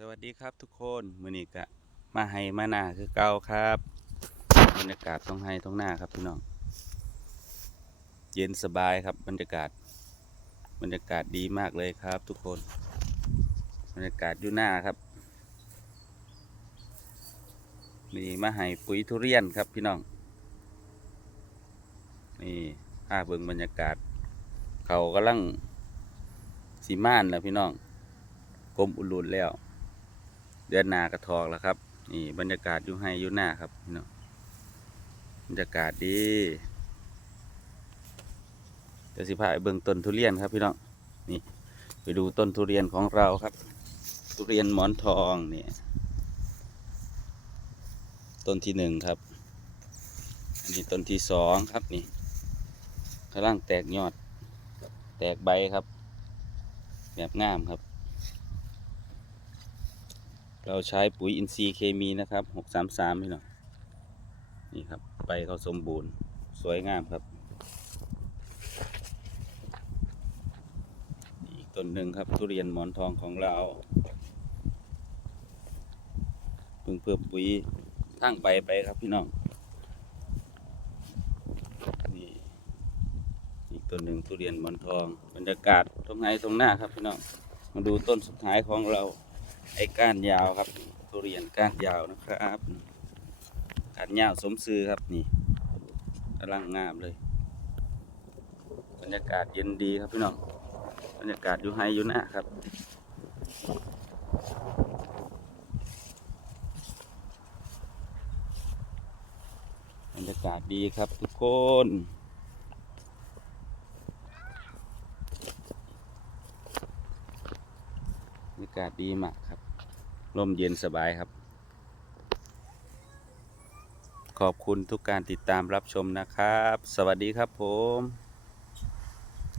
สวัสดีครับทุกคนมือนี้ก็มาให้มาหน้าคือเก่าครับบรรยากาศท้องให้ท้องหน้าครับพี่น้องเย็นสบายครับบรรยากาศ บรรยากาศดีมากเลยครับ ทุกคน บรรยากาศอยู่หน้าครับนี่มาให้ปุ๋ยทุเรียนครับพี่น้องนี่ภาพเบิ่งบรรยากาศ เขากำลังสีม่านแล้วพี่น้องกลมอุลุนแล้ว เดือนนากระทอกแล้วครับ นี่บรรยากาศอยู่ให้อยู่หน้าครับพี่น้องบรรยากาศดีเดี๋ยวสิพาไปเบิ่งต้นทุเรียนครับพี่น้องนี่ไปดูต้นทุเรียนของเราครับ ทุเรียนหมอนทองเนี่ยต้นที่หนึ่งครับ อันนี้ต้นที่สองครับนี่กำลังแตกยอด แตกใบครับ แบบงามครับ เราใช้ปุ๋ยอินทรีย์เคมีนะครับหกสามสามพี่น้องนี่ครับใบเขาสมบูรณ์สวยงามครับอีกต้นหนึ่งครับทุเรียนหมอนทองของเราเพิ่งเพิ่มปุ๋ยทั้งใบไปครับพี่น้องนี่อีกต้นหนึ่งทุเรียนหมอนทองบรรยากาศตรงไหนตรงหน้าครับพี่น้องมาดูต้นสุดท้ายของเรา ไอ้ก้านยาวครับทุเรียนก้านยาวนะครับก้านยาวสมซื้อครับนี่กำลังงามเลย บรรยากาศเย็นดีครับพี่น้องบรรยากาศอยู่ไฮอยู่น้าครับบรรยากาศดีครับทุกคน อากาศดีมากครับร่มเย็นสบายครับ ขอบคุณทุกการติดตามรับชมนะครับ สวัสดีครับผม